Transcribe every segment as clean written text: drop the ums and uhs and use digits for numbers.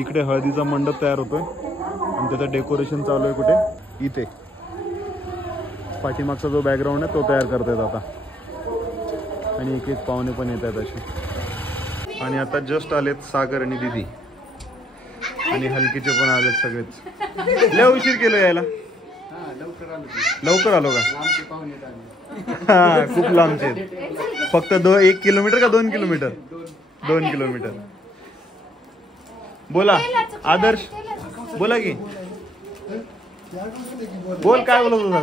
इकडे हळदीचा मंडप तयार होतोय आणि त्याचं डेकोरेशन चालू आहे कुठे इथे. पाठीमागचा जो बॅकग्राऊंड आहे तो तयार करतायत आता. आणि एक एक पाहुणे पण येत आहेत असे. आणि आता जस्ट आलेत सागर आणि दीदी आणि हलकीचे पण आलेत सगळेच. लय उशीर केलं यायला. लवकर आलो का? हा खूप लांबचे. फक्त 1 किलोमीटर का 2 किलोमीटर? 2 किलोमीटर. बोला आदर्श, बोला की. बोल काय बोलत होता?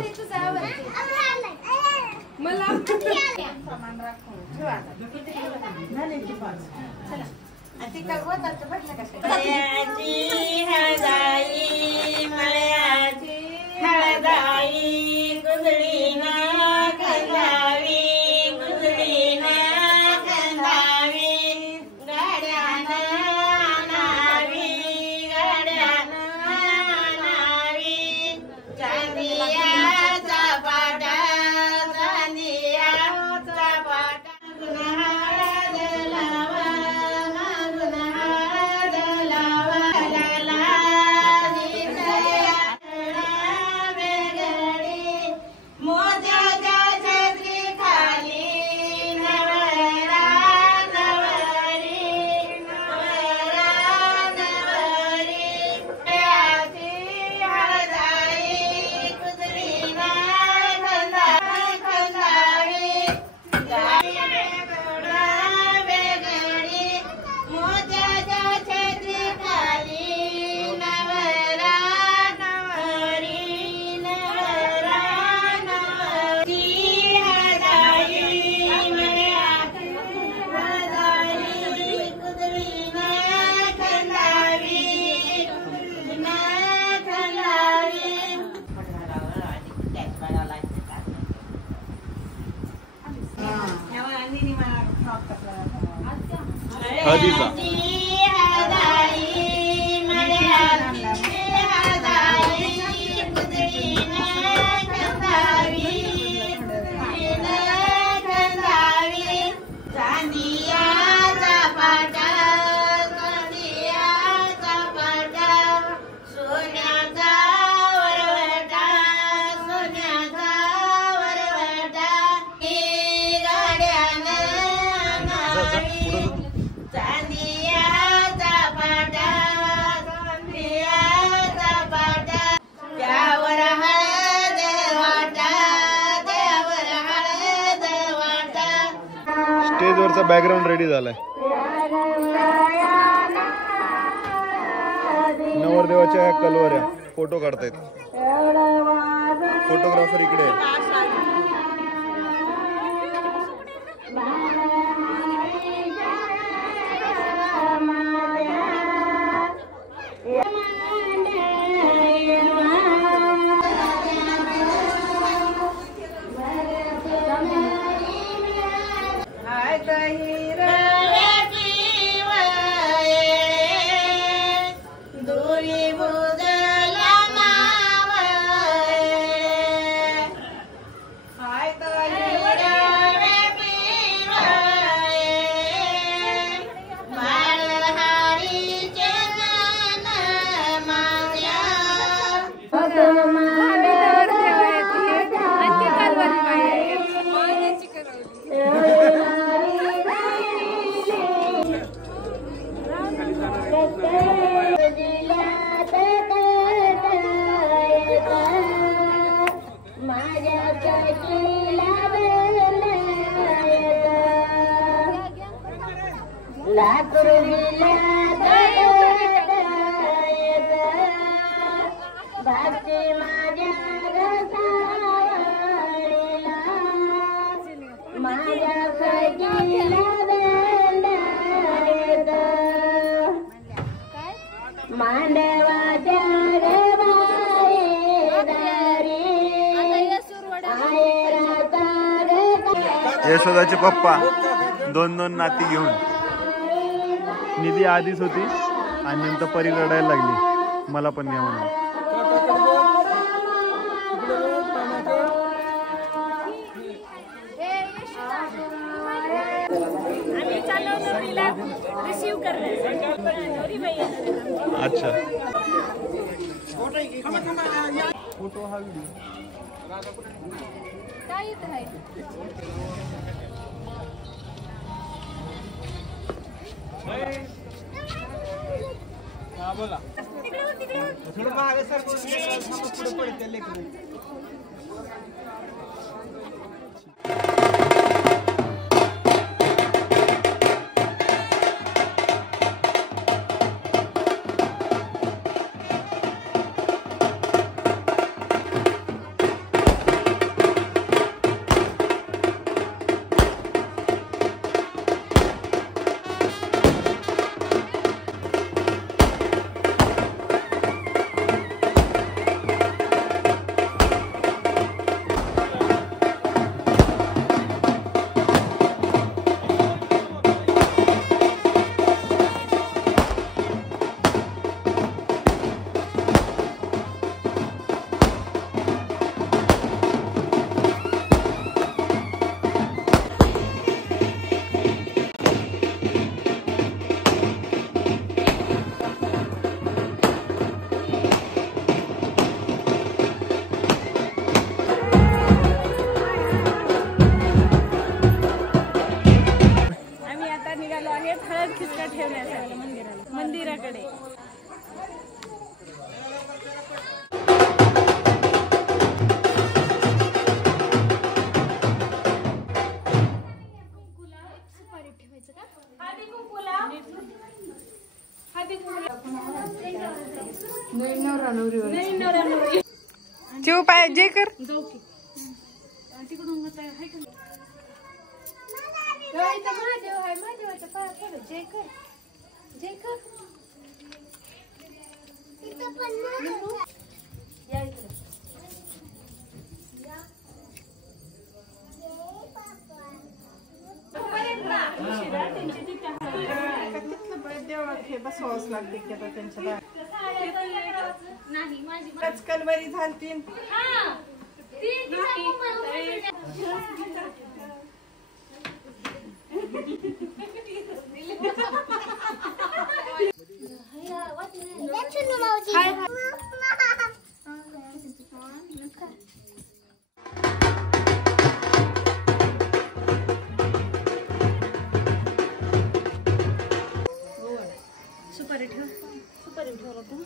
हळदीचा स्टेजवरचा बॅकग्राऊंड रेडी झालाय. नवरदेवाच्या कलवऱ्या फोटो काढतायत. फोटोग्राफर इकडे आहे. यशोदाचे पप्पा 2 नाती घेऊन. निधी आधीच होती आणि नंतर परी रडायला लागली मला पण घ्या म्हणून. आम्ही चाललो रिसीव करण्यासाठी. अच्छा फोटो हा व्हिडिओ काय येत आहे हा बोला थोडं मागे सर पुढे पडते लेकरं ठेवण्यासाठी मंदिराकडे ठेव पाय जय कर तिकडून महादेव आहे महादेवाच्या पाया पडत जय कर जय कर या इकडे देवात बसवाच लागते की आता त्यांच्या नाही माझी आजकाल बरी झालती सुपारी ठेव सुपारी ठेवला तू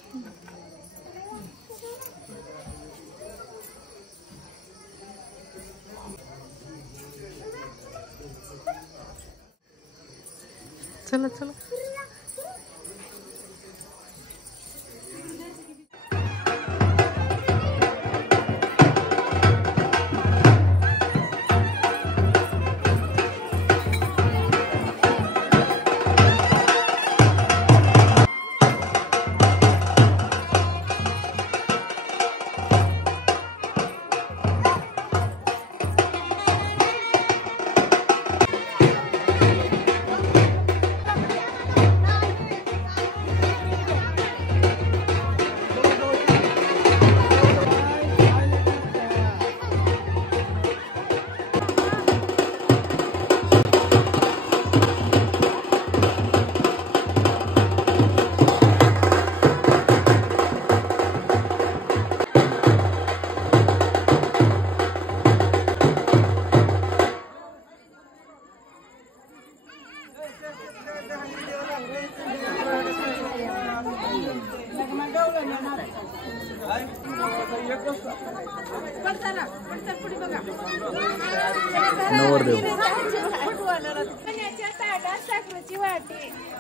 चला चला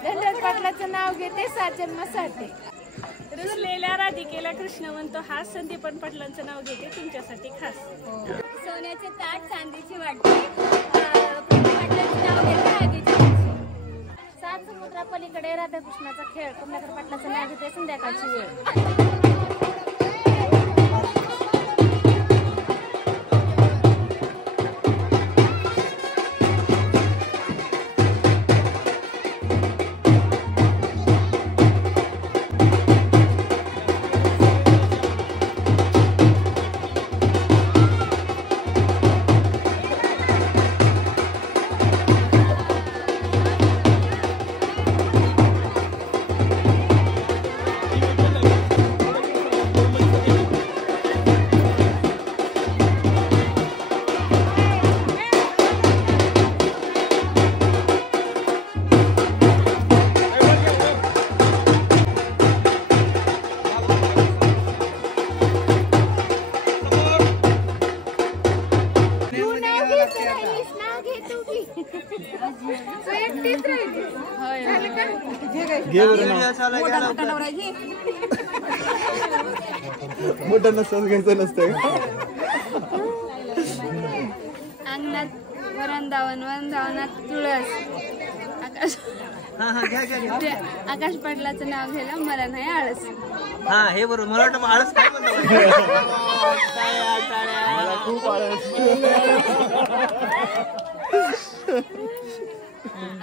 धनराज पाटलाचं नाव घेते 7 जन्मासाठी रुसलेल्या राधिकेला कृष्ण म्हणतो हा संदीपन पाटलांचं नाव घेते तुमच्यासाठी खास सोन्याचे ताट चांदीची वाटते पाटलाचं नाव घेते आगीची भाजी 7 समुद्रापलीकडे राधाकृष्णाचा खेळ कमलाकर पाटलाचं नाव घेते संध्याकाळची वेळ चालू आहे मोठं नसतं घ्यायचं नसतं. अंगणात वृंदावनात तुळस. आकाश पाटलाचं नाव घ्यायला मला नाही आळस. हा हे बरोबर. मला वाटतं आळस काय म्हणतो. खूप आळस.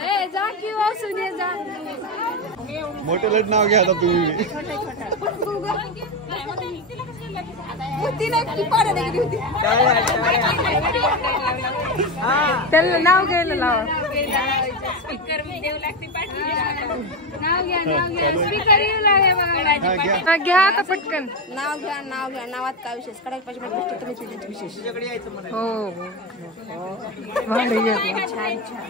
ए जा किंवा सुने जा. मोठे लट नाव घ्या आता तुम्ही. त्याला नाव घ्यायला लावा. स्पीकर मी देऊ लागते पाठी. नाव घ्या स्पीकर येऊ लागले बघा. हा, घ्या आता पटकन. नाव घ्या नावात काय विशेष कडाई पाहिजे गोष्ट तुम्ही विशेष. हो भारी आहे. छान छान.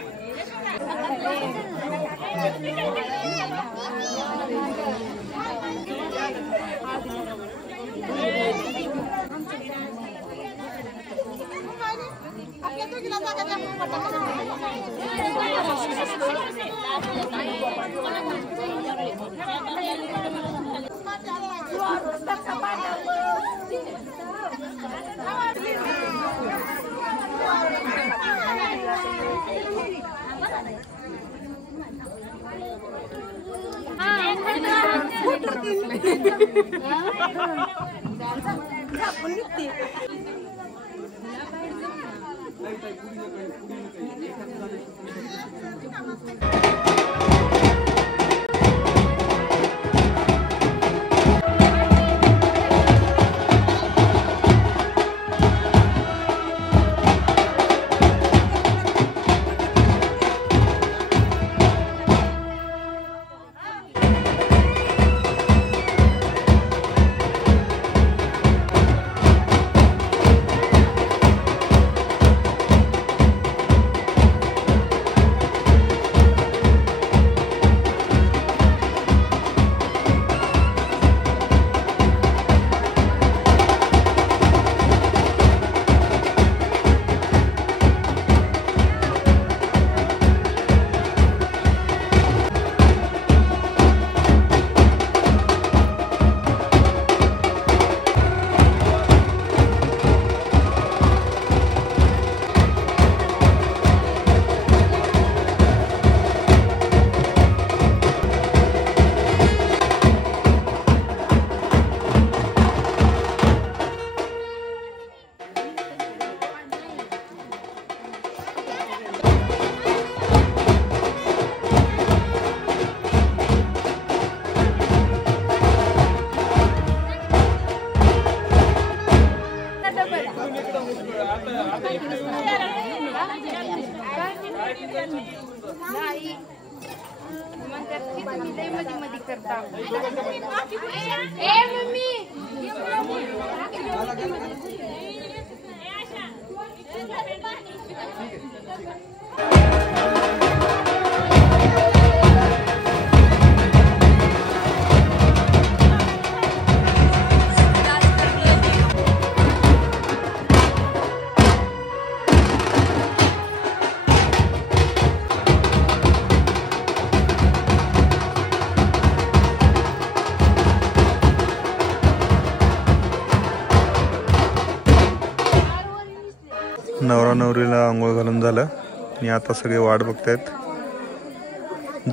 नवरा नवरीला आंघोळ घालून झालं आणि आता सगळे वाट बघतायत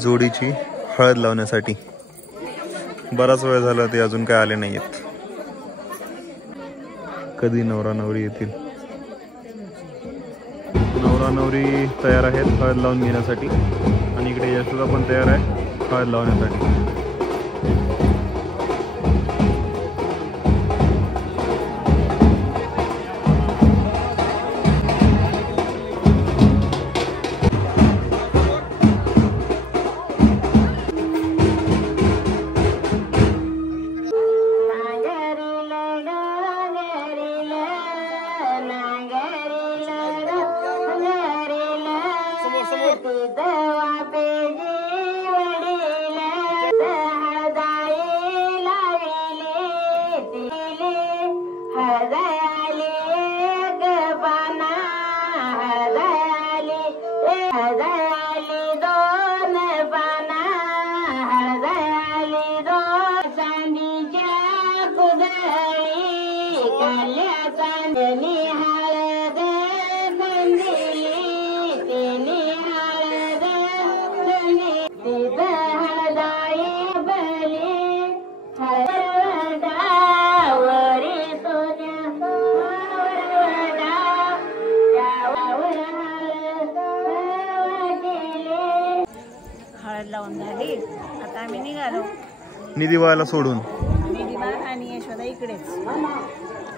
जोडीची हळद लावण्यासाठी. बराच वेळ झाला ते अजून काय आले नाहीयेत. कधी नवरा नवरी येतील. नवरा नवरी तयार आहेत हळद लावून घेण्यासाठी आणि इकडे यशोदा पण तयार आहे हळद लावण्यासाठी. समोर चांदीच्या कुदळी काल्या चांदणी हळद बंदिली तिने हळद बंदिली तिथं हळदाई बली हळदावरी सोन्या हळद लावून झाली. आता आम्ही निघालो निधीबाला सोडून. निधीबा आणि यशोदा इकडेच.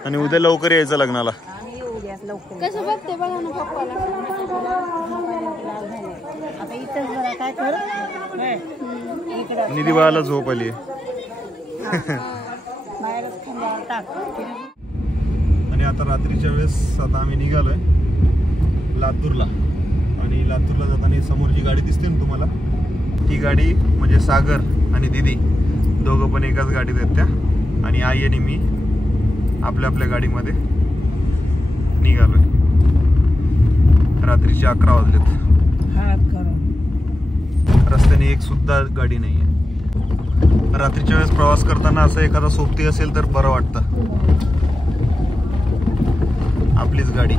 आणि उद्या लवकर यायचं लग्नाला. आम्ही उद्या लवकर कसं बघते बघा ना पप्पाला. आता इथंच बघा काय कर इकडं निधीबाला झोप आली. बाहेरच खांद्यावर टाक. आणि आता रात्रीच्या वेळेस आता आम्ही निघालोय लातूरला. आणि लातूरला जाताना समोर जी गाडी दिसते ना तुम्हाला, ती गाडी म्हणजे सागर आणि दिदी दोघं पण एकाच गाडीत आहेत त्या. आणि आई आणि मी आपल्या आपल्या गाडीमध्ये निघालोय. रात्रीचे 11 वाजलेत. रस्त्याने एक सुद्धा गाडी नाहीये. रात्रीच्या वेळेस प्रवास करताना असं एखादा सोबती असेल तर बरं वाटतं. आपलीच गाडी.